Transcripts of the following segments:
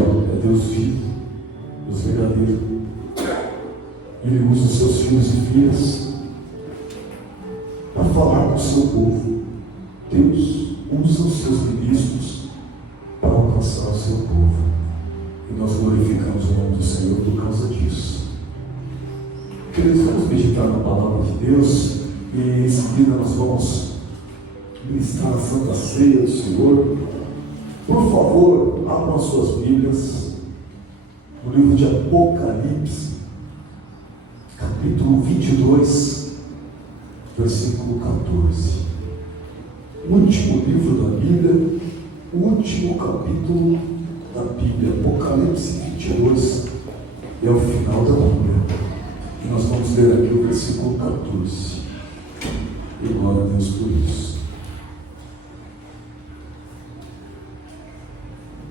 fiel, é Deus vivo, Deus verdadeiro. Ele usa os seus filhos e filhas para falar com o seu povo. Deus usa os seus ministros para alcançar o seu povo. E nós glorificamos o nome do Senhor por causa disso. Queridos, vamos meditar na palavra de Deus e em seguida nós vamos ministrar a Santa Ceia do Senhor. Por favor, abram as suas Bíblias no livro de Apocalipse, capítulo 22, versículo 14. O último livro da Bíblia, o último capítulo da Bíblia, Apocalipse 22, é o final da Bíblia. E nós vamos ler aqui o versículo 14. E glória a Deus por isso.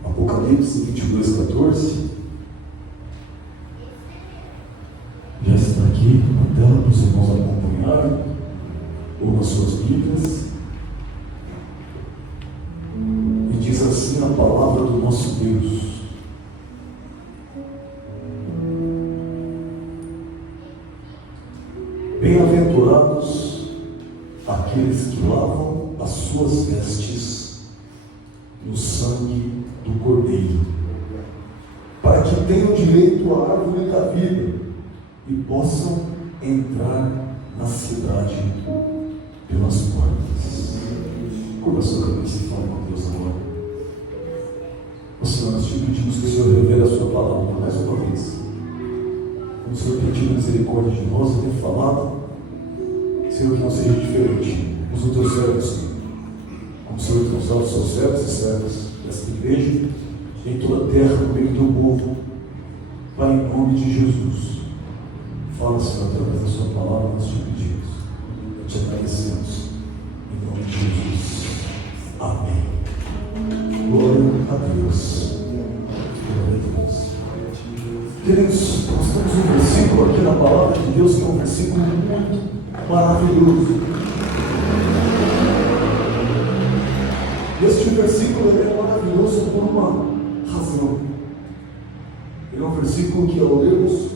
Apocalipse 22, 14. Já está aqui na tela para os irmãos acompanharem, ou nas suas Bíblias. E diz assim a palavra do nosso Deus: bem-aventurados aqueles que lavam as suas vestes no sangue do Cordeiro, para que tenham direito à árvore da vida e possam entrar na cidade pelas portas. Curva a sua cabeça e fale com Deus agora. Senhor, nós te pedimos que o Senhor revele a sua palavra mais uma vez. Como o Senhor tem tido misericórdia de nós e tem falado, Senhor, que não seja diferente. Usa os teus servos, Senhor. Como o Senhor tem usado os seus servos e servas desta igreja, em toda a terra, no meio do teu povo, Pai, em nome de Jesus. Fala, Senhor, através da sua palavra, nós te pedimos. Te agradecemos. Em nome de Jesus. Amém. Glória a Deus. Glória a Deus. Queridos, nós temos um versículo aqui na palavra de Deus que é um versículo muito maravilhoso. Este versículo é maravilhoso por uma razão. Ele é um versículo que, ao lermos,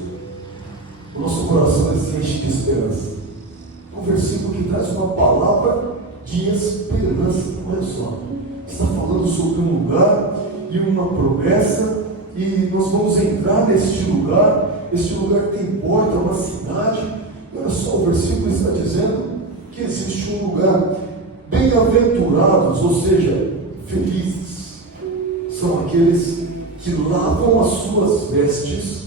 o nosso coração se enche de esperança. É um versículo que traz uma palavra de esperança. Olha só, está falando sobre um lugar e uma promessa, e nós vamos entrar neste lugar. Este lugar tem porta, uma cidade. E olha só, o versículo está dizendo que existe um lugar. Bem-aventurados, ou seja, felizes, são aqueles que lavam as suas vestes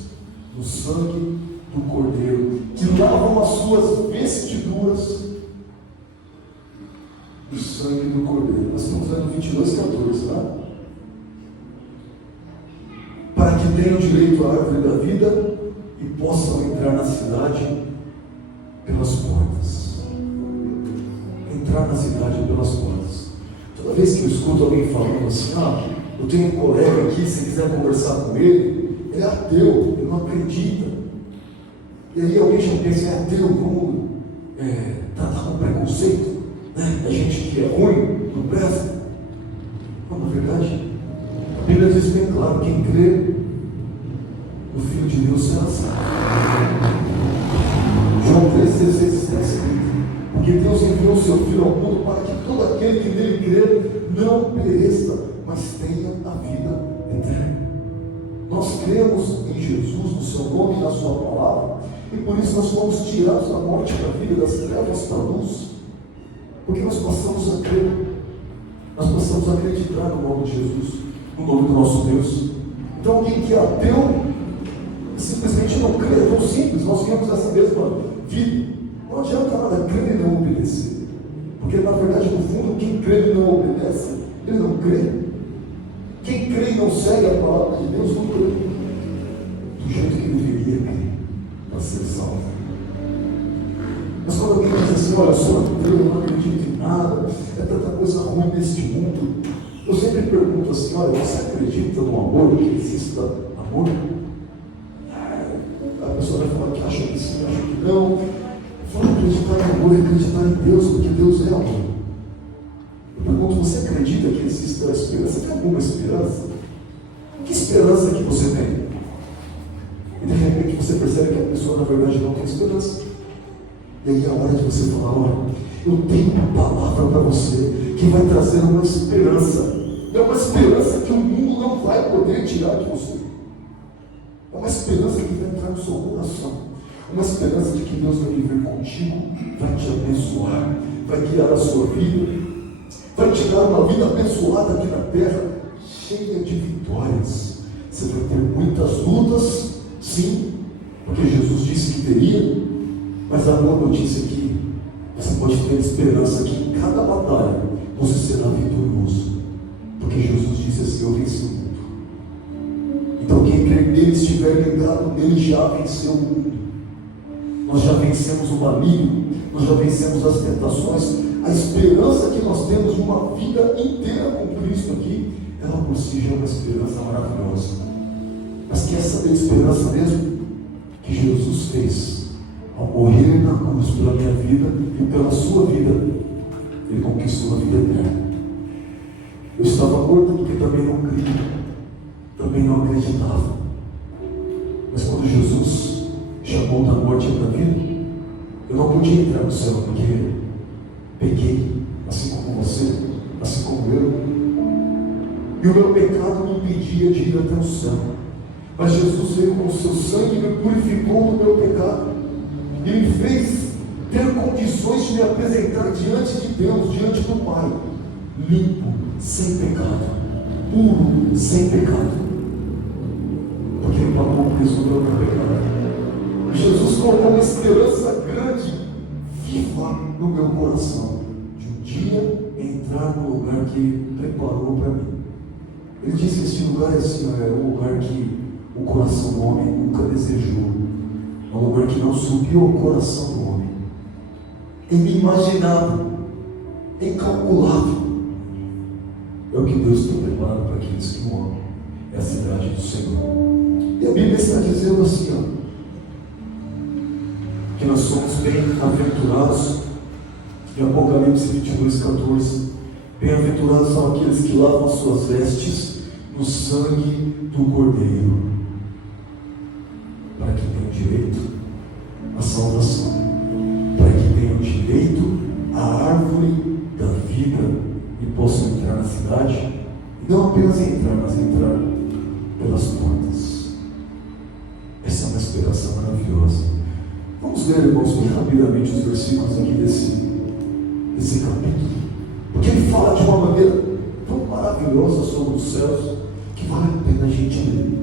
no sangue do Cordeiro, que lavam as suas vestiduras no sangue do Cordeiro. Nós estamos lendo 22, 14, tá? Para que tenham direito à árvore da vida e possam entrar na cidade pelas portas. Entrar na cidade pelas portas. Toda vez que eu escuto alguém falando assim, eu tenho um colega aqui, se quiser conversar com ele é ateu, ele não acredita. E aí alguém já pensa, é ateu, vamos tratar com preconceito, né? A gente que é ruim, não presta. Não, na verdade, a Bíblia diz bem claro, quem crê no Filho de Deus será salvo. João 3,16 está escrito: porque Deus enviou o seu Filho ao mundo para que todo aquele que nele crê não pereça, mas tenha a vida eterna. Nós cremos em Jesus, no seu nome e na sua palavra, e por isso nós fomos tirados da morte, da vida, das trevas para a luz, porque nós passamos a crer, nós passamos a acreditar no nome de Jesus, no nome do nosso Deus. Então alguém que é ateu simplesmente não crê, é tão simples. Nós viemos essa mesma vida. Não adianta nada crer e não obedecer, porque na verdade, no fundo, quem crê e não obedece, ele não crê. Quem crê e não segue a palavra de Deus não crê do jeito que deveria crer para ser salvo. Mas quando alguém diz assim, olha só, eu não acredito em nada, é tanta coisa ruim neste mundo, eu sempre pergunto assim, olha, você acredita no amor, que exista amor? A pessoa vai falar que acha que sim, acha que não. Eu falo, acreditar no amor é acreditar em Deus, porque Deus é amor. Eu pergunto, você acredita que existe a esperança? Tem alguma esperança? Que esperança que você tem? E de repente você percebe que a pessoa na verdade não tem esperança. E aí é a hora de você falar: olha, eu tenho uma palavra para você que vai trazer uma esperança. É uma esperança que o mundo não vai poder tirar de você. É uma esperança que vai entrar no seu coração. Uma esperança de que Deus vai viver contigo, vai te abençoar, vai guiar a sua vida, vai te dar uma vida abençoada aqui na terra, cheia de vitórias. Você vai ter muitas lutas, sim, porque Jesus disse que teria, mas a boa notícia é que você pode ter esperança que em cada batalha você será vitorioso, porque Jesus disse assim: eu venci o mundo. Então quem crer nele, estiver ligado nele, já venceu o mundo. Nós já vencemos o maligno, nós já vencemos as tentações. A esperança que nós temos de uma vida inteira com Cristo aqui, ela por si já é uma esperança maravilhosa. Mas quer saber de esperança mesmo? Que Jesus fez ao morrer na cruz pela minha vida e pela sua vida. Ele conquistou a vida eterna. Eu estava morto porque também não cria, também não acreditava. Mas quando Jesus chamou da morte para a vida, eu não podia entrar no céu porque pequei, assim como você, assim como eu. E o meu pecado me impedia de ir até o céu. Mas Jesus veio com o seu sangue e me purificou do meu pecado. E me fez ter condições de me apresentar diante de Deus, diante do Pai, limpo, sem pecado, puro, sem pecado. Porque Ele pagou o preço do meu pecado. E Jesus colocou uma esperança grande, viva no meu coração, de um dia entrar no lugar que preparou para mim. Ele disse que esse lugar é um lugar que o coração do homem nunca desejou. É um lugar que não subiu ao coração do homem. É inimaginável, é incalculável. É o que Deus tem preparado para aqueles que o amam. É a cidade do Senhor. E a Bíblia está dizendo assim, que nós somos bem-aventurados. Em Apocalipse 22:14, bem-aventurados são aqueles que lavam as suas vestes no sangue do Cordeiro, para que tenham direito à salvação, para que tenham direito à árvore da vida e possam entrar na cidade, e não apenas entrar, mas entrar pelas portas. Essa é uma esperança maravilhosa. Vamos ler, irmãos, bem rapidamente os versículos aqui desse capítulo, porque ele fala de uma maneira tão maravilhosa sobre os céus, que vale a pena a gente ler.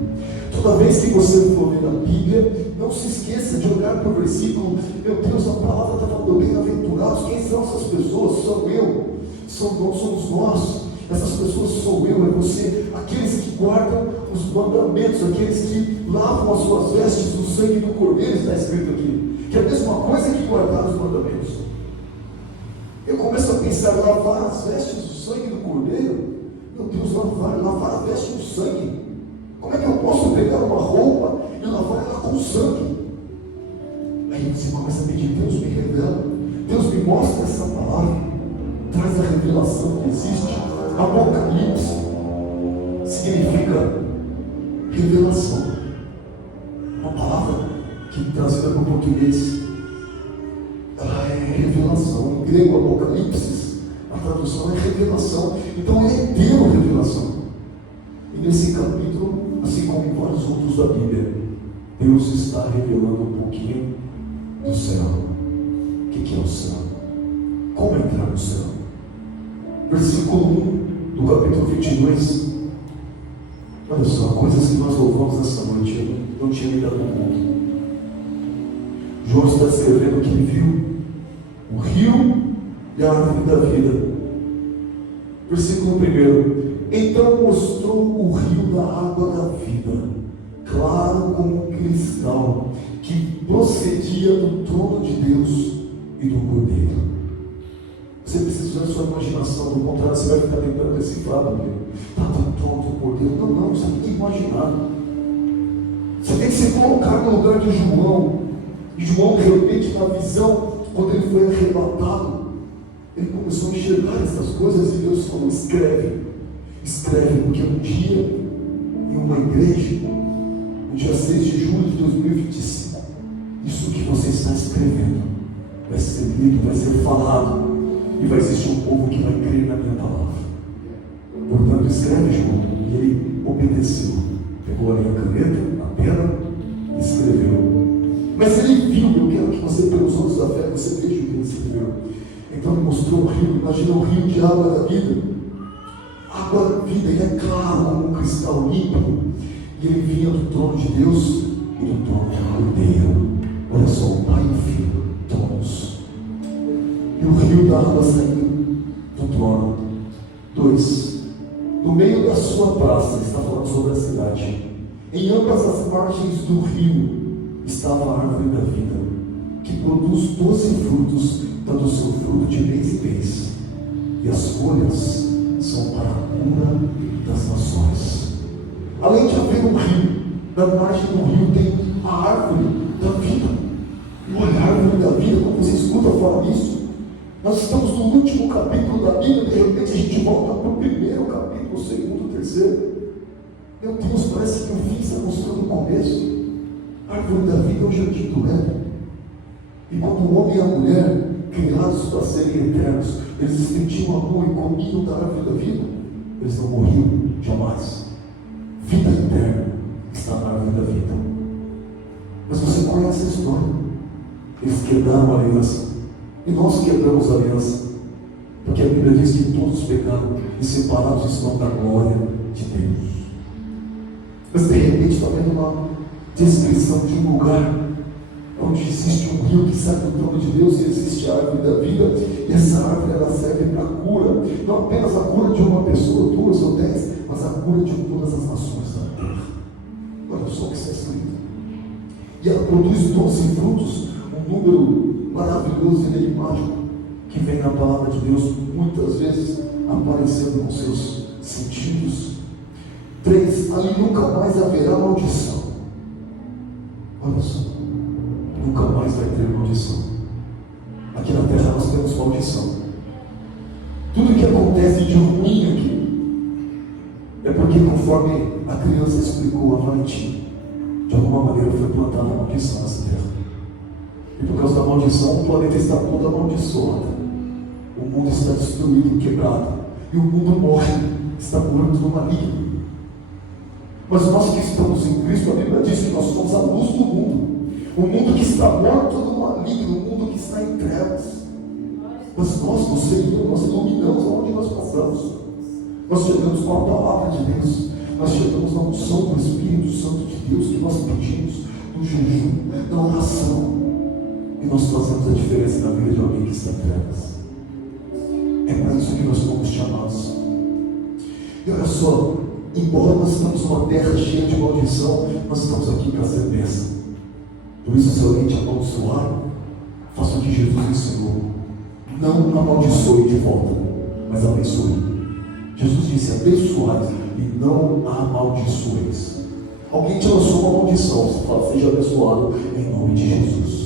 Toda vez que você for ler a Bíblia, não se esqueça de olhar para o versículo. Meu Deus, a palavra está falando bem-aventurados. Quem são essas pessoas? Sou eu, somos nós. Essas pessoas sou eu, é você, aqueles que guardam os mandamentos, aqueles que lavam as suas vestes no sangue do Cordeiro. Está escrito aqui, que é a mesma coisa que guardar os mandamentos. Eu começo a pensar: lavar as vestes do sangue do Cordeiro? Meu Deus, lavar a veste do sangue. Como é que eu posso pegar uma roupa e lavar ela com sangue? Aí você começa a pedir: Deus me revela, Deus me mostra essa palavra, traz a revelação que existe. Apocalipse significa revelação. Uma palavra que trazida para o português, ela é revelação. Em grego, Apocalipse, a tradução é revelação. Então ele é inteiro revelação. E nesse capítulo, assim como em vários outros da Bíblia, Deus está revelando um pouquinho do céu. O que é o céu? Como entrar no céu? Versículo 1 do capítulo 22. Olha só, coisas que nós louvamos nessa noite. Eu não tinha me dado conta. João está escrevendo que ele viu o rio e a árvore da vida. Versículo 1: então mostrou o rio da água da vida, claro como um cristal, que procedia do trono de Deus e do Cordeiro. Você precisa usar a sua imaginação, do contrário você vai ficar tentando decifrar, porque está do trono do Cordeiro. Não, você tem que imaginar. Você tem que se colocar no lugar de João. E João, de repente, na visão, quando ele foi arrebatado, ele começou a enxergar essas coisas e Deus falou: escreve, porque um dia em uma igreja, no dia 6 de julho de 2025, isso que você está escrevendo vai ser lido, vai ser falado, e vai existir um povo que vai crer na minha palavra. Portanto, escreve, João. E ele obedeceu. Pegou ali a caneta, a pena, e escreveu. Mas ele viu, eu quero que você, pelos olhos da fé, você veja o que ele escreveu. Então ele mostrou um rio, imagina um rio de água da vida. Água da vida, e é claro como um cristal límpido. E ele vinha do trono de Deus e do trono do Cordeiro. Olha só, o Pai e o Filho, tronos. E o rio da água saindo do trono. 2. No meio da sua praça, ele está falando sobre a cidade, em ambas as margens do rio, estava a árvore da vida, que produz 12 frutos, dando seu fruto de mês em mês, e as folhas são para a cura das nações. Além de haver um rio, na margem do rio tem a árvore da vida. E olha, a árvore da vida, quando você escuta falar nisso, nós estamos no último capítulo da Bíblia, de repente a gente volta para o primeiro capítulo, o segundo, o terceiro. Meu Deus, parece que o fim está mostrando o começo. A árvore da vida é o jardim do Éden. E quando o homem e a mulher, criados para serem eternos, eles estendiam a mão e comiam da árvore da vida, eles não morriam jamais. Vida eterna está na árvore da vida. Mas você conhece a história. Eles quebraram a aliança. E nós quebramos a aliança. Porque a Bíblia diz que todos pecaram e separados estão da glória de Deus. Mas de repente está vendo uma descrição de um lugar onde existe um rio que sai do trono de Deus e existe a árvore da vida, e essa árvore ela serve para a cura, não apenas a cura de uma pessoa, 2 ou 10, mas a cura de todas as nações da terra. Olha só o que está escrito. E ela produz 12 frutos, um número maravilhoso e enigmático, que vem na palavra de Deus, muitas vezes aparecendo com seus sentidos. 3, ali nunca mais haverá maldição. Olha só, nunca mais vai ter maldição. Aqui na terra nós temos maldição. Tudo que acontece de ruim aqui é porque, conforme a criança explicou a Valentina, de alguma maneira foi plantada a maldição nessa terra. E por causa da maldição, o planeta está todo amaldiçoado. O mundo está destruído, quebrado. E o mundo morre, está morto no maligno. Mas nós que estamos em Cristo, a Bíblia diz que nós somos a luz do mundo. O mundo que está morto no maligno, o mundo que está em trevas. Mas nós, no Senhor, nós iluminamos aonde nós passamos. Nós chegamos com a palavra de Deus. Nós chegamos na unção do Espírito Santo de Deus que nós pedimos, no jejum, na oração. E nós fazemos a diferença na vida de alguém que está em trevas. É para isso que nós fomos chamados. E olha só, embora nós estamos numa terra cheia de maldição, nós estamos aqui para ser bênção. Por isso, se alguém te amaldiçoar, faça o que Jesus ensinou. Não amaldiçoe de volta, mas abençoe. Jesus disse: abençoai e não amaldiçoeis. Alguém te lançou uma maldição, você fala: seja abençoado em nome de Jesus.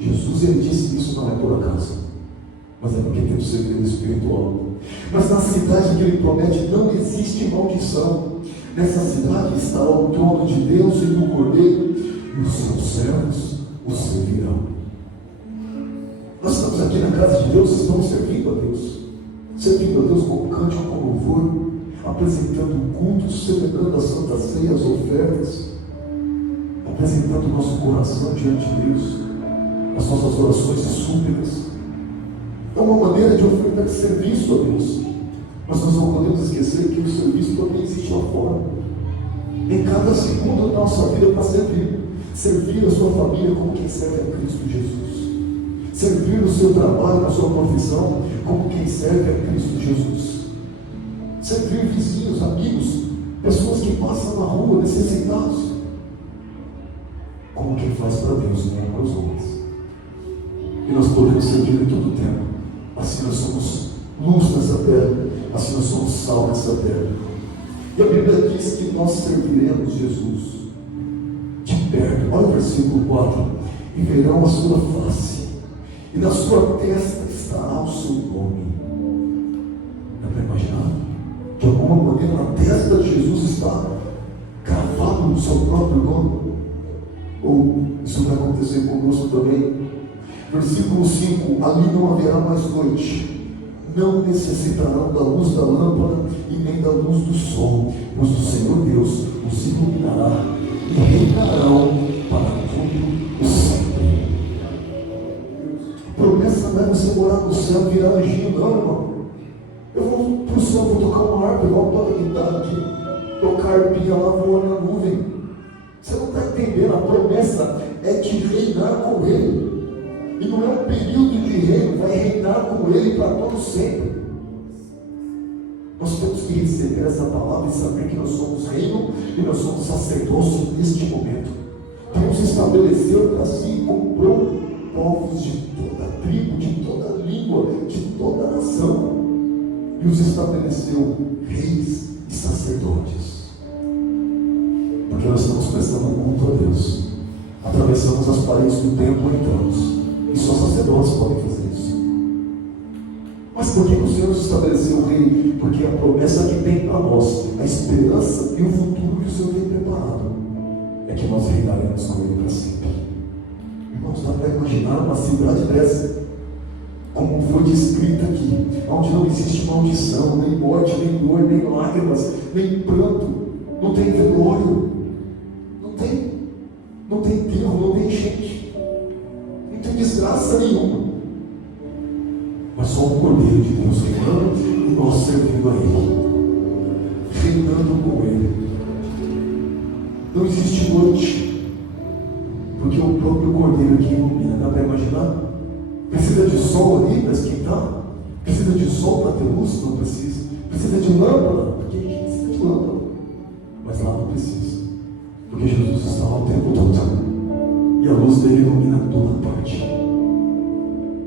Jesus, ele disse que isso não é por acaso, mas é porque tem um segredo espiritual. Mas na cidade que ele promete não existe maldição. Nessa cidade está o trono de Deus e do Cordeiro, e os seus servos o servirão. Nós estamos aqui na casa de Deus, estamos servindo a Deus. Servindo a Deus com cântico, com louvor, apresentando o culto, celebrando a Santa Ceia, as ofertas, apresentando o nosso coração diante de Deus, as nossas orações e súplicas. É uma maneira de ofertar serviço a Deus. Mas nós não podemos esquecer que o serviço também existe lá fora. Em cada segundo da nossa vida para servir. Servir a sua família como quem serve a Cristo Jesus. Servir o seu trabalho, a sua profissão, como quem serve a Cristo Jesus. Servir vizinhos, amigos, pessoas que passam na rua necessitados, como quem faz para Deus e não para os homens. E nós podemos servir em todo o tempo. Assim nós somos luz nessa terra, assim nós somos sal nessa terra. E a Bíblia diz que nós serviremos Jesus de perto. Olha o versículo 4: e verão a sua face, e na sua testa estará o seu nome. Dá para imaginar? De alguma maneira na testa de Jesus está o seu próprio nome? Ou isso vai acontecer conosco também? Versículo 5: ali não haverá mais noite, não necessitarão da luz da lâmpada e nem da luz do sol, pois o Senhor Deus os iluminará e reinarão para todo o sempre. A promessa não é você morar no céu e virar anjinho, não, irmão. Eu vou para o céu, vou tocar uma harpa, igual toda guitarra aqui, tocar harpinha lá voando na nuvem. Você não está entendendo, a promessa é de reinar com Ele. E não é um período de reino, vai reinar com Ele para todo sempre. Nós temos que receber essa palavra e saber que nós somos reino e nós somos sacerdócio neste momento. Deus estabeleceu para si e comprou povos de toda tribo, de toda língua, de toda nação, e os estabeleceu reis e sacerdotes. Porque nós estamos prestando culto a Deus. Atravessamos as paredes do templo e entramos. E só sacerdotes podem fazer isso. Mas por que o Senhor nos estabeleceu o rei? Porque a promessa que tem para nós, a esperança e o futuro que o Senhor tem preparado, é que nós reinaremos com Ele para sempre. Irmãos, dá para imaginar uma cidade dessa, como foi descrita aqui, onde não existe maldição, nem morte, nem dor, nem lágrimas, nem pranto, não tem velório, não tem enterro, não tem enchente, não tem desgraça nenhuma, mas só o Cordeiro de Deus reinando e nós servindo a Ele, reinando com Ele. Não existe noite, porque o próprio Cordeiro que ilumina. Dá para imaginar? Precisa de sol ali para esquentar? Precisa de sol para ter luz? Não precisa. Precisa de lâmpada? Porque a gente precisa de lâmpada, mas lá não precisa, porque Jesus está lá o tempo todo e a luz dele ilumina toda parte.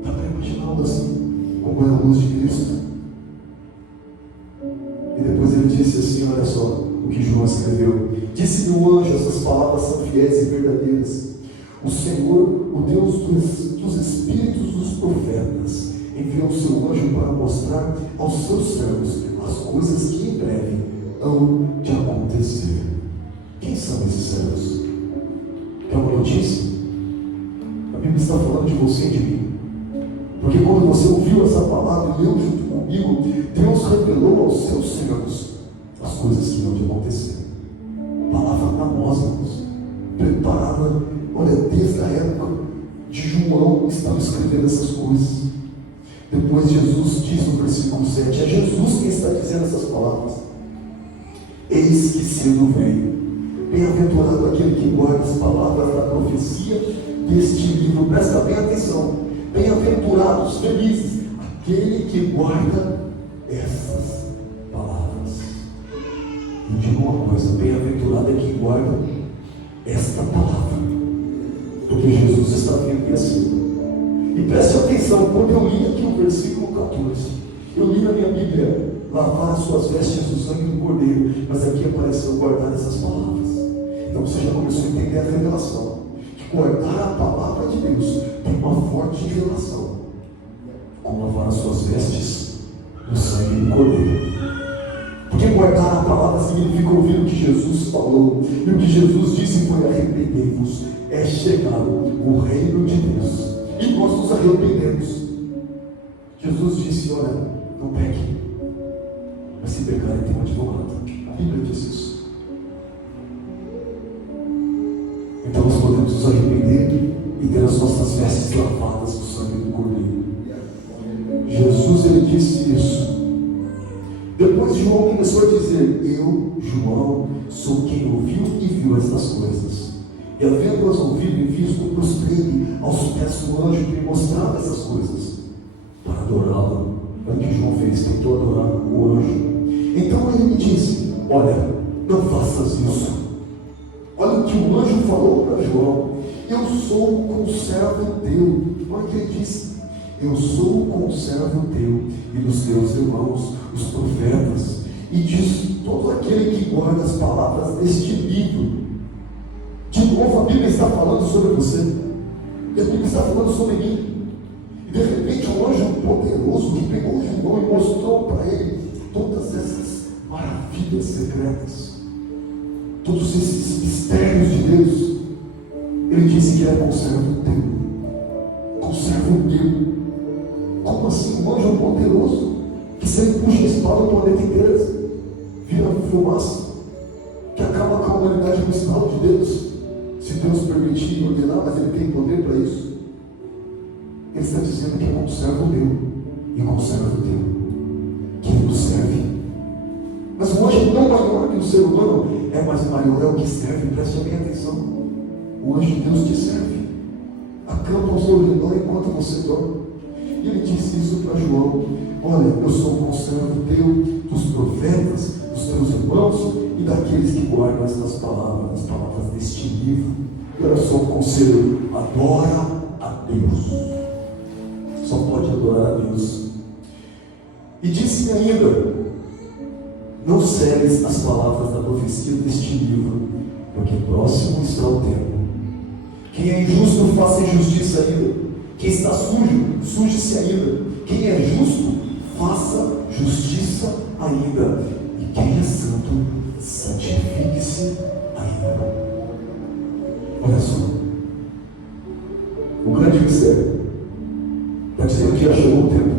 Dá para imaginar algo assim? Como é a luz de Cristo? E depois ele disse assim, olha só o que João escreveu: disse-me o anjo, essas palavras são fiéis e verdadeiras. O Senhor, o Deus dos espíritos dos profetas, enviou o seu anjo para mostrar aos seus servos as coisas que em breve hão de acontecer. Quem são esses servos? Quer uma notícia? A Bíblia está falando de você e de mim. Porque quando você ouviu essa palavra e leu junto comigo, Deus revelou aos seus servos as coisas que hão de acontecer. Palavra para nós, irmãos, preparada, olha, desde a época de João estava escrevendo essas coisas. Depois Jesus diz no versículo 7, é Jesus quem está dizendo essas palavras: eis que cedo veio, bem-aventurado aquele que guarda as palavras da profecia deste livro. Presta bem atenção, bem-aventurados, felizes, aquele que guarda essas palavras. E digo uma coisa, bem-aventurado é quem guarda esta palavra, porque Jesus está vindo assim. E preste atenção, quando eu li aqui o versículo 14, eu li na minha Bíblia, lavar as suas vestes do sangue do Cordeiro, mas aqui apareceu guardar essas palavras. Então você já começou a entender a revelação, que guardar a palavra de Deus tem uma forte relação com lavar as suas vestes do sangue do Cordeiro. Porque guardar a palavra significa ouvir o que Jesus falou, e o que Jesus disse foi: arrependei-vos, é chegado o reino de Deus. E nós nos arrependemos. Jesus disse: olha, não peque, mas se pecar, tem um advogado. A Bíblia diz isso. Então nós podemos nos arrepender e ter as nossas vestes lavadas no sangue do Cordeiro. Jesus, ele disse isso. Depois João começou a dizer: eu, João, sou quem ouviu e viu estas coisas. E havendo-as ouvido e visto, prostrei-me aos pés do anjo que me mostrava essas coisas, para adorá-lo. Olha o que João fez, tentou adorar o anjo. Então ele me disse: olha, não faças isso. Olha o que o anjo falou para João: eu sou o conservo teu. Olha o que ele disse: eu sou o conservo teu e dos teus irmãos, os profetas, e diz todo aquele que guarda as palavras deste livro. De novo a Bíblia está falando sobre você, e a Bíblia está falando sobre mim. E de repente um anjo poderoso que pegou João e mostrou para ele todas essas maravilhas secretas. todos esses mistérios de Deus, ele disse que é conservo teu. Conservo teu. Como assim? Um anjo poderoso, que se ele puxa a espada, o planeta inteiro vira fumaça, que acaba com a humanidade no estado de Deus, se Deus permitir e ordenar, mas ele tem poder para isso. Ele está dizendo que é conservo meu e conservo teu, que ele nos serve. Mas o anjo não maior que o ser humano é, mas maior é o que serve. Preste bem atenção. O anjo de Deus te serve, acampa ao seu redor enquanto você dorme. E ele disse isso para João: olha, eu sou um conservo teu, dos profetas, dos teus irmãos e daqueles que guardam estas palavras, as palavras deste livro. E olha só o conselho: adora a Deus. Só pode adorar a Deus. E disse ainda: não cegues as palavras da profecia deste livro, porque próximo está o tempo. Quem é injusto, faça injustiça ainda. Quem está sujo, suje-se ainda. Quem é justo, faça justiça ainda. E quem é santo, santifique-se ainda. Olha só, o grande mistério está dizendo que já chegou o tempo.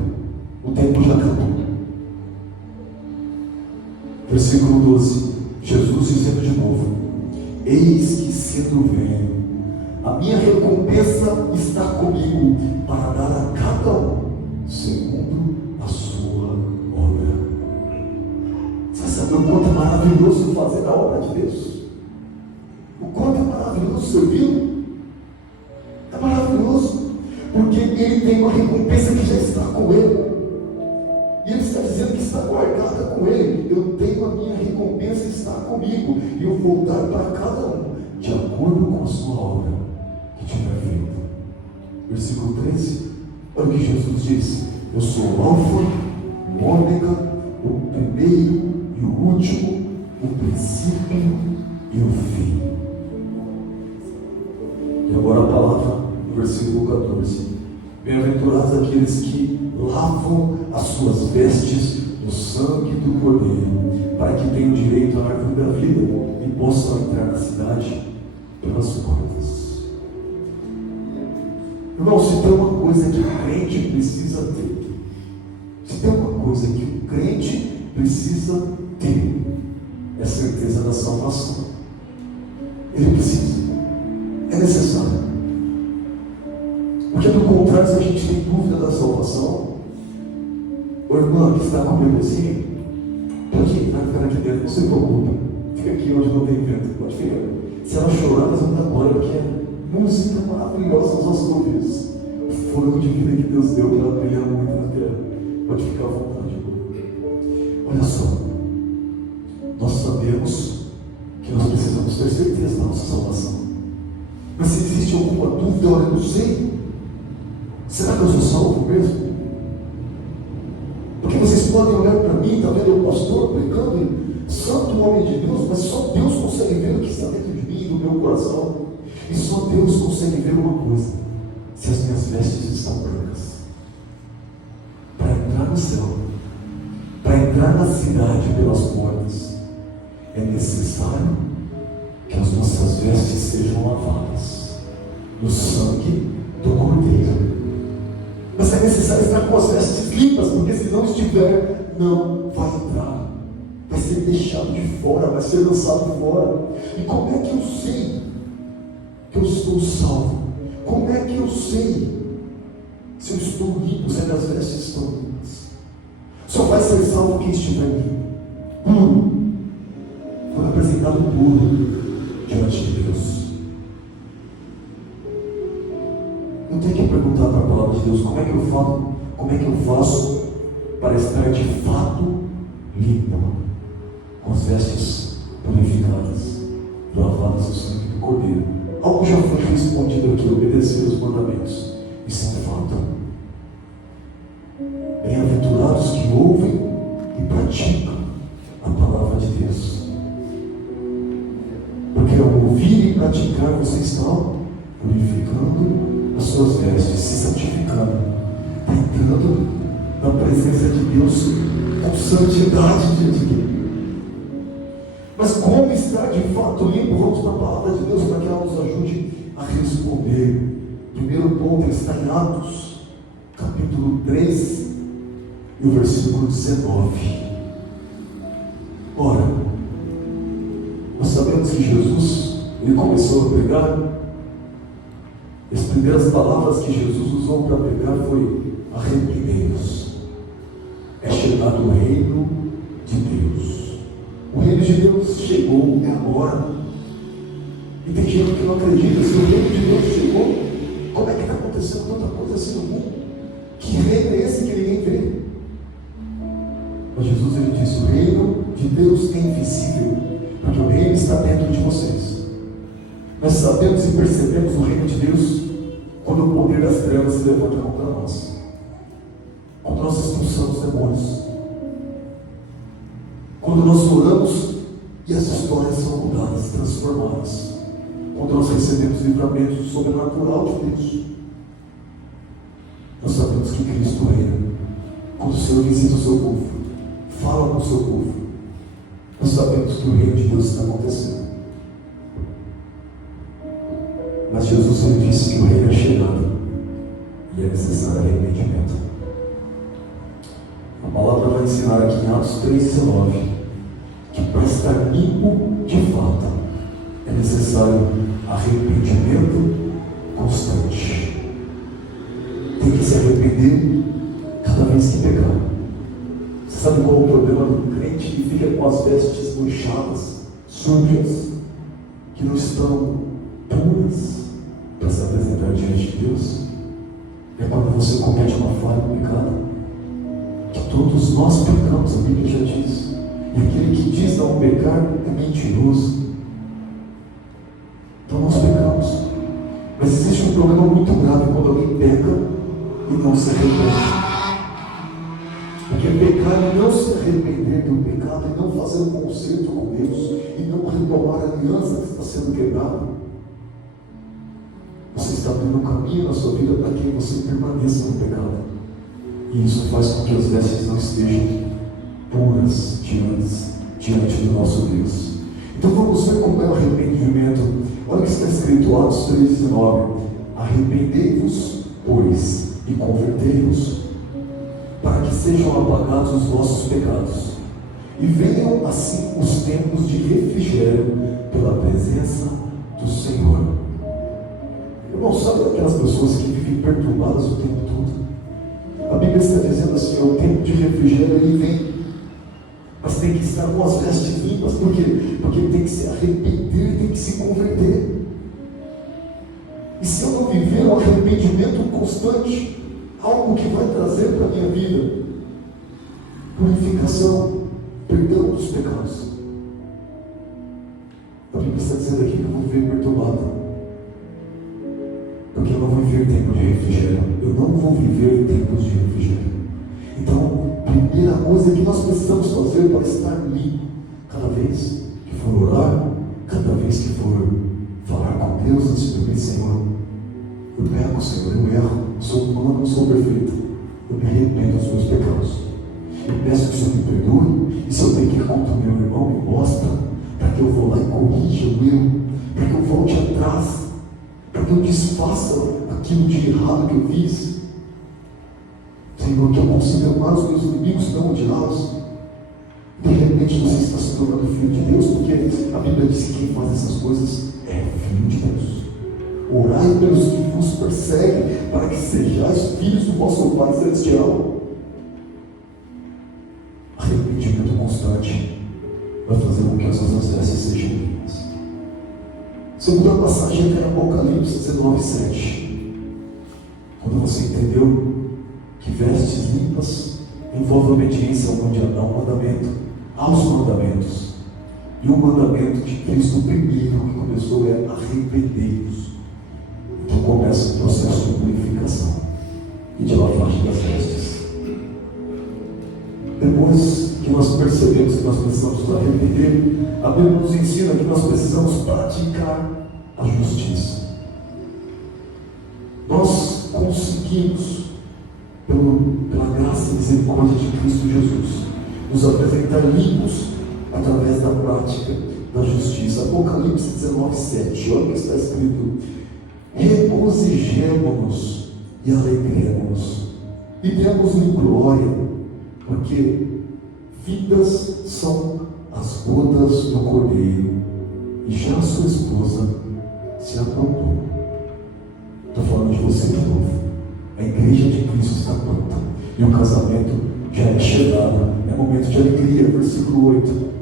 O tempo já acabou. Versículo 12, Jesus dizendo de novo: eis que cedo venho, a minha recompensa está comigo, para dar a cada um segundo a sua obra. Você sabe o quanto é maravilhoso fazer a obra de Deus? O quanto é maravilhoso servi-lo? É maravilhoso, porque ele tem uma recompensa que já está com ele. E ele está dizendo que está guardada com ele. Eu tenho a minha recompensa, está comigo, e eu vou dar para cada um de acordo com a sua obra que tiver feito. Versículo 13, olha o que Jesus disse: eu sou o Alfa, o Ômega, o primeiro e o último, o princípio e o fim. E agora a palavra no versículo 14: bem-aventurados aqueles que lavam as suas vestes no sangue do Cordeiro, para que tenham direito à árvore da vida e possam entrar na cidade pelas portas. Irmão, se tem uma coisa que o crente precisa ter, se tem uma coisa que o crente precisa ter, é a certeza da salvação. Ele precisa, é necessário. Porque do contrário, se a gente tem dúvida da salvação, o irmão que está com o bebezinho, pode ficar aqui dentro, não se preocupe, fica aqui onde não tem vento, pode ficar. Se ela chorar, nós vamos dar glória, porque é música maravilhosa aos nossos ouvidos. O fogo de vida que Deus deu para ela brilhar muito na terra. Pode ficar à vontade, irmão. Olha só, nós sabemos que nós precisamos ter certeza da nossa salvação. Mas se existe alguma dúvida, olha, eu não sei. Será que eu sou salvo mesmo? Porque vocês podem olhar para mim, está vendo o pastor pregando, santo homem de Deus, mas só Deus consegue ver o que está dentro de mim e do meu coração. E só Deus consegue ver uma coisa: se as minhas vestes estão brancas. Para entrar no céu, para entrar na cidade pelas portas, é necessário que as nossas vestes sejam lavadas no sangue do Cordeiro. Mas é necessário estar com as vestes limpas, porque se não estiver, não vai entrar, vai ser deixado de fora, vai ser lançado fora. E como é que eu sei que eu estou salvo? Como é que eu sei se eu estou limpo, se as minhas vestes estão limpas? Só vai ser salvo quem estiver limpo, puro, foi apresentado puro diante de Deus. Eu tenho que perguntar para a palavra de Deus: como é que eu falo? Como é que eu faço para estar de fato limpo, com as vestes purificadas, lavadas no sangue do Cordeiro? Algo já foi respondido aqui: obedecer os mandamentos. Isso é fato. Bem-aventurados que ouvem e praticam a palavra de Deus, porque ao ouvir e praticar vocês estão purificando as suas vestes, se santificando, entrando na presença de Deus com santidade diante dele. Mas como estar de fato limpo? Vamos para a palavra de Deus para que ela nos ajude a responder. Primeiro ponto está em Atos, capítulo 3, e o versículo 19. Ora, nós sabemos que Jesus, ele começou a pregar. As primeiras palavras que Jesus usou para pregar foi: arrependei-vos, é chegado o reino de Deus. O reino de Deus chegou, é agora. E tem gente que não acredita. Se o reino de Deus chegou, como é que está acontecendo tanta coisa assim no mundo? Que reino é esse que ninguém vê? Mas Jesus, ele disse: o reino de Deus é invisível, porque o reino está dentro de vocês. Nós sabemos e percebemos o reino de Deus quando o poder das trevas se levanta contra nós, quando nós expulsamos demônios, quando nós oramos e as histórias são mudadas, transformadas, quando nós recebemos livramento sobrenatural de Deus. Nós sabemos que Cristo reina. Quando o Senhor visita o seu povo, fala com o seu povo, nós sabemos que o reino de Deus está acontecendo. Mas Jesus, ele disse que o reino é chegado e é necessário arrependimento. A palavra vai ensinar aqui em Atos 3,19 que para estar limpo de fato é necessário arrependimento constante. Tem que se arrepender cada vez que pecar. Você sabe qual é o problema do crente que fica com as vestes manchadas, sujas, que não estão puras para se apresentar diante de Deus? É quando você comete uma falha, um pecado, que todos nós pecamos, a Bíblia já diz. E aquele que diz não pecar é mentiroso. Então nós pecamos. Mas existe um problema muito grave quando alguém peca e não se arrepende. Porque pecar é não se arrepender do pecado e não fazer um concerto com Deus e não retomar a aliança que está sendo quebrada. Você está abrindo um caminho na sua vida para que você permaneça no pecado. E isso faz com que as vestes não estejam puras diante do nosso Deus. Então vamos ver como é o arrependimento. Olha o que está escrito, Atos 3,19: arrependei-vos, pois, e convertei-vos, para que sejam apagados os vossos pecados, e venham assim os tempos de refrigério pela presença do Senhor. Irmão, sabe aquelas pessoas que vivem perturbadas o tempo todo? A Bíblia está dizendo assim: o tempo de refrigério ele vem, mas tem que estar com as vestes limpas. Por quê? Porque tem que se arrepender, tem que se converter. E se eu não viver um arrependimento constante, algo que vai trazer para a minha vida purificação, perdão dos pecados, a Bíblia está dizendo aqui que eu vou viver perturbado, porque eu não vou viver tempo de refrigério. Eu não vou viver tempos de refrigério. Então, a primeira coisa que nós precisamos fazer para estar limpo, cada vez que for orar, cada vez que for falar com Deus, antes de pedir: Senhor, eu peco, Senhor, eu erro, sou humano, não sou perfeito, eu me arrependo dos meus pecados, eu peço que o Senhor me perdoe, e se eu tenho que ir contra o meu irmão, me mostra, para que eu vou lá e corrija o meu, para que eu volte atrás, para que eu desfaça aquilo de errado que eu fiz. Senhor, que eu consiga amar os meus inimigos, não odiá-los. De repente você está se tornando filho de Deus, porque a Bíblia diz que quem faz essas coisas é filho de Deus. Orai pelos que vos perseguem, para que sejais filhos do vosso Pai Celestial. Arrependimento constante vai fazer com que as nossas vestes sejam limpas. Segunda passagem é em Apocalipse 19:7. Quando você entendeu que vestes limpas envolve obediência ao mandamento, aos mandamentos. E o mandamento de Cristo primeiro que começou é arrependei-vos. Então começa o processo de purificação e de lavagem das vestes. Depois que nós percebemos que nós precisamos nos arrepender, a Bíblia nos ensina que nós precisamos praticar a justiça. Nós conseguimos, pela graça e misericórdia de Cristo Jesus, nos apresentar limpos através da prática da justiça. Apocalipse 19:7, olha o que está escrito: regozijemo-nos e alegremos, e demos-lhe glória, porque vindas são as bodas do Cordeiro, e já sua esposa se aprontou. Estou falando de você de novo. A igreja de Cristo está pronta, e o casamento já é chegado, é momento de alegria. Versículo 8.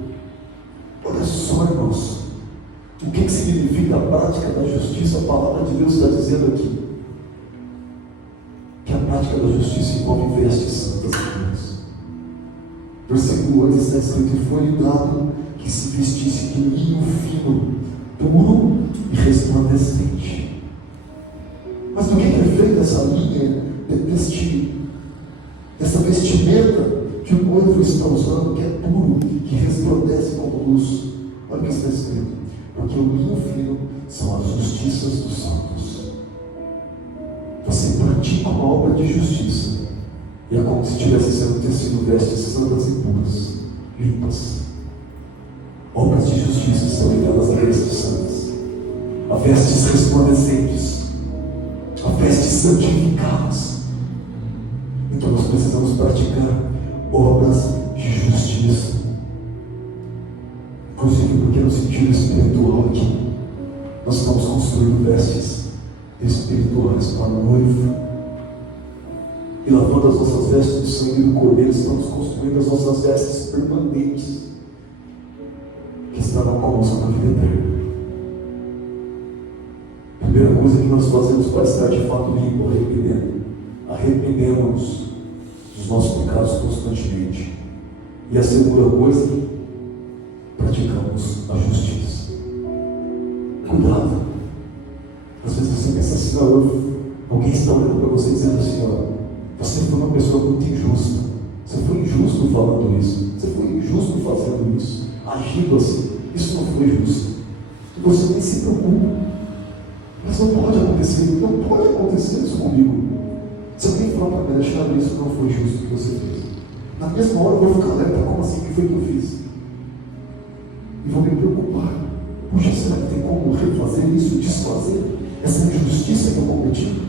Olha só, irmãos, o que significa a prática da justiça? A palavra de Deus está dizendo aqui que a prática da justiça envolve vestes santas e puras. Versículo 8 está escrito: e foi-lhe dado que se vestisse de linho fino, puro e resplandecente. Mas do que é feita essa linha, dessa vestimenta que o noivo está usando, que é puro, que resplandece como luz? Olha o que está escrito: porque o linho fino são as justiças dos santos. Você pratica uma obra de justiça, e é como se estivesse sendo tecido vestes santas e puras, limpas. Obras de justiça estão ligadas a vestes santas, a vestes resplandecentes, a vestes santificadas. Então nós precisamos praticar obras de justiça, inclusive porque no sentido espiritual aqui nós estamos construindo vestes espirituais para o noivo, e lavando as nossas vestes do sangue do Cordeiro, estamos construindo as nossas vestes permanentes, que estarão conosco na vida eterna. A primeira coisa que nós fazemos para estar de fato limpo, arrependemos dos nossos pecados constantemente. E a segunda coisa, praticamos a justiça. Cuidado. Às vezes você pensa assim: alguém está olhando para você dizendo assim: você foi uma pessoa muito injusta, você foi injusto falando isso, você foi injusto fazendo isso, agindo assim, isso não foi justo. E você nem se preocupa. Mas não pode acontecer isso comigo. Se alguém falar para mim: Alexandre, isso não foi justo que você fez, na mesma hora eu vou ficar alerta: como assim? O que foi que eu fiz? E vou me preocupar: puxa, será que tem como refazer isso, desfazer essa injustiça que eu cometi?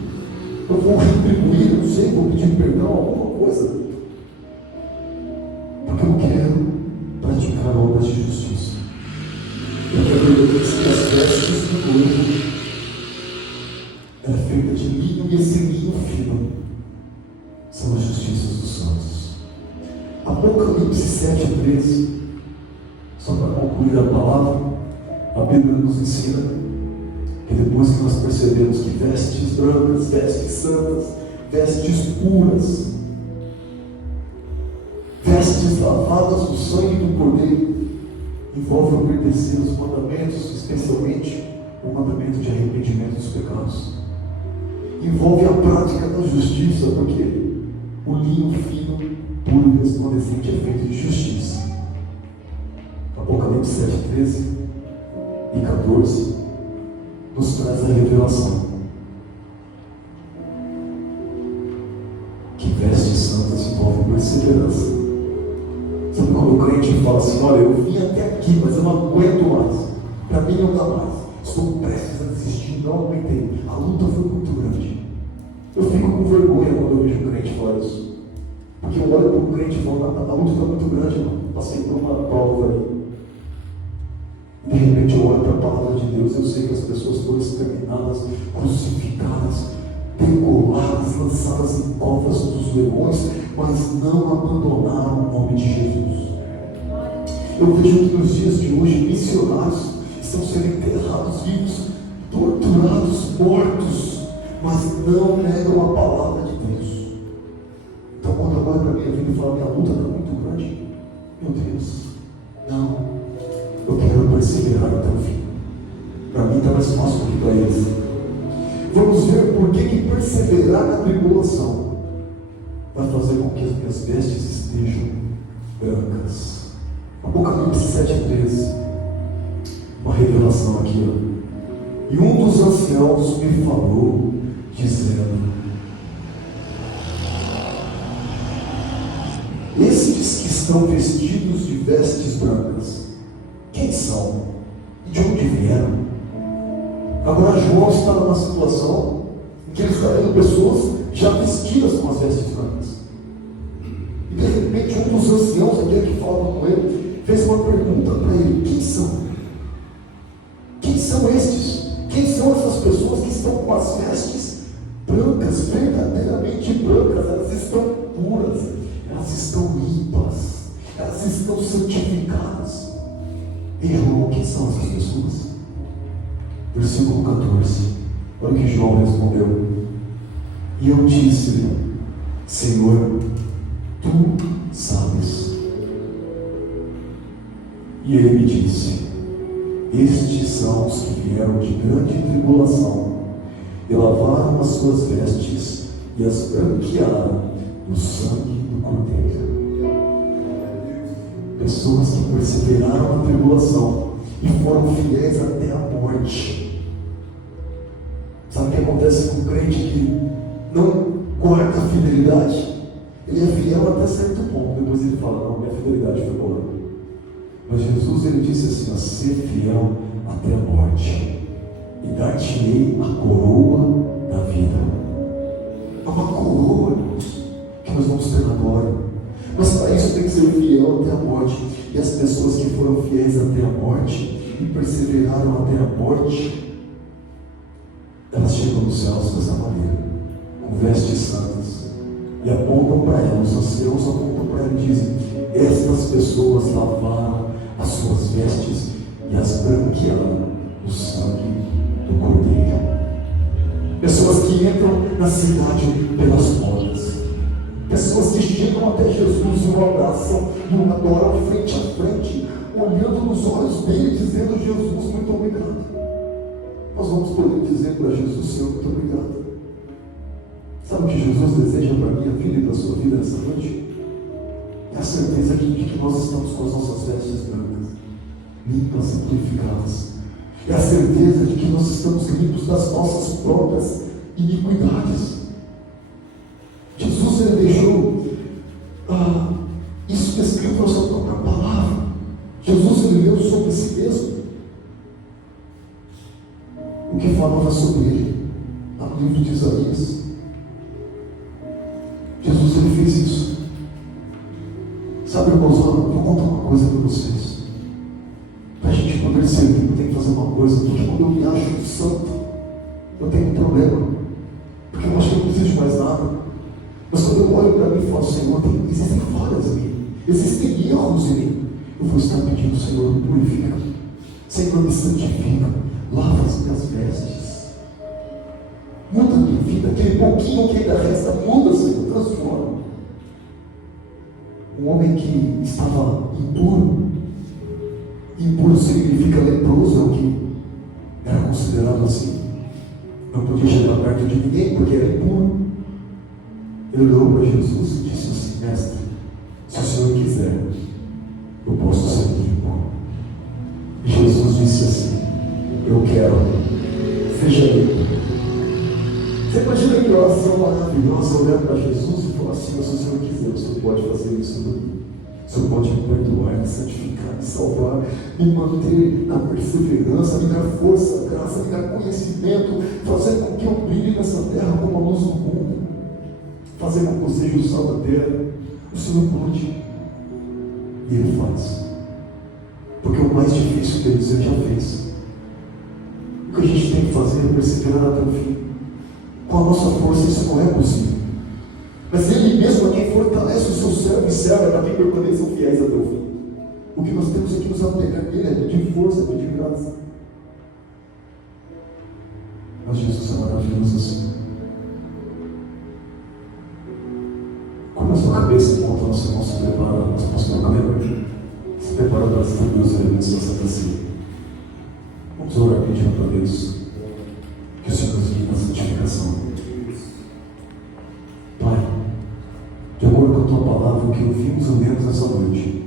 Eu vou retribuir, eu não sei, vou pedir perdão, alguma coisa, porque eu quero praticar obras de justiça. Eu quero que as vestes do noivo é feita de linho, e esse linho fino são as justiças dos santos. Apocalipse 7:13, só para concluir a palavra, a Bíblia nos ensina que depois que nós percebemos que vestes brancas, vestes santas, vestes puras, vestes lavadas no sangue do Cordeiro, envolve obedecer os mandamentos, especialmente o mandamento de arrependimento dos pecados. Envolve a prática da justiça, porque o linho fino, puro e resplandecente é feito de justiça. Apocalipse 7:13 e 14 nos traz a revelação que vestes santas envolvem perseverança. Sabe quando o crente fala assim: olha, eu vim até aqui, mas eu não aguento mais, para mim não dá mais, estou prestes a desistir, não aguentei, a luta foi muito grande. Eu fico com vergonha quando eu vejo um crente falar isso, porque eu olho para um crente e falo: a luta está muito grande, irmão, passei por uma prova ali. De repente eu olho para a palavra de Deus, eu sei que as pessoas foram exterminadas, crucificadas, degoladas, lançadas em covas dos leões, mas não abandonaram o nome de Jesus. Eu vejo que nos dias de hoje missionários estão sendo enterrados vivos, torturados, mortos, mas não negam a palavra de Deus. Então quando eu olho para a minha vida e falo: minha luta está muito grande, meu Deus, não. Eu quero perseverar até o fim. Para mim está mais fácil do que para eles. Vamos ver por que perseverar na tribulação vai fazer com que as minhas vestes estejam brancas. Apocalipse 7:13, uma revelação aqui, ó. E um dos anciãos me falou, dizendo: esses que estão vestidos de vestes brancas. Quem são? E de onde vieram? Agora João está numa situação em que ele está vendo pessoas já vestidas com as vestes brancas. E de repente um dos anciãos, aquele que falava com ele, fez uma pergunta para ele: quem são? Quem são estes? Quem são essas pessoas que estão com as vestes brancas, verdadeiramente brancas? Elas estão puras, elas estão limpas, elas estão santificadas. E João, quem são essas pessoas? Versículo 14, olha o que João respondeu: e eu disse-lhe, Senhor, tu sabes. E ele me disse: estes são os que vieram de grande tribulação e lavaram as suas vestes e as branquearam no sangue do Cordeiro. Pessoas que perseveraram na tribulação e foram fiéis até a morte. Sabe o que acontece com o crente que não guarda a fidelidade? Ele é fiel até certo ponto, depois ele fala: não, minha fidelidade foi embora. Mas Jesus, ele disse assim: ser fiel até a morte, e dar-te-ei a coroa da vida. É uma coroa, irmãos, que nós vamos ter na glória. Mas para isso tem que ser fiel até a morte. E as pessoas que foram fiéis até a morte e perseveraram até a morte, elas chegam nos céus dessa maneira, com vestes santas, e apontam para elas, os anciãos apontam para elas e dizem: estas pessoas lavaram as suas vestes e as branquearam no sangue do Cordeiro. Pessoas que entram na cidade pelas portas, pessoas que chegam até Jesus e o abraçam e o adoram frente a frente, olhando nos olhos dele, dizendo: Jesus, muito obrigado. Nós vamos poder dizer para Jesus: Senhor, muito obrigado. Sabe o que Jesus deseja para a minha vida e para a sua vida nessa noite? É a certeza de que nós estamos com as nossas vestes brancas, limpas e purificadas. É a certeza de que nós estamos limpos das nossas próprias iniquidades. Jesus, ele deixou isso escrito na sua própria palavra. Jesus, ele leu sobre si mesmo o que falava sobre ele no livro de Isaías. Jesus, ele fez isso. Sabe, irmãos, vou contar uma coisa para vocês. Para a gente poder ser limpo, tem que fazer uma coisa. Porque quando eu me acho santo, eu tenho um problema, porque eu acho que eu não preciso de mais nada. Mas quando eu olho para mim e falo: Senhor, existem falhas em mim, existem erros em mim, eu vou estar pedindo: Senhor, me purifica, Senhor, me santifica, lava as minhas vestes, muda a minha vida, aquele pouquinho que ainda resta, muda, Senhor, transforma. Um homem que estava impuro, impuro significa leproso, é o que era considerado assim, não podia chegar perto de ninguém porque era impuro. Ele olhou para Jesus e disse assim: mestre, se o Senhor quiser, eu posso ser limpo. E Jesus disse assim: eu quero, seja limpo. Você imagina que oração maravilhosa, olhar para Jesus e falar assim: se o Senhor quiser, o Senhor pode fazer isso por mim. O Senhor pode me perdoar, me santificar, me salvar, me manter na perseverança, me dar força, graça, me dar conhecimento, fazer com que eu brilhe nessa terra como a luz do mundo, fazer com que eu seja o sal da terra. O Senhor pode, e Ele faz, porque o mais difícil deles Ele já fez. O que a gente tem que fazer é perseverar até o fim. Com a nossa força isso não é possível, mas Ele mesmo é quem fortalece o seu servo e serva para quem permaneçam fiéis até o fim. O que nós temos é que nos apegar nele, é pedir força, é pedir graça. Mas Jesus é maravilhoso assim. Quando a sua cabeça monta, nossa mão se prepara, nossa postura lembra, se prepara para distribuir os elementos da Santa Ceia. Vamos orar pedindo para Deus que o Senhor nos guie na santificação. Pai, de acordo com a Tua palavra, o que ouvimos e lemos nessa noite,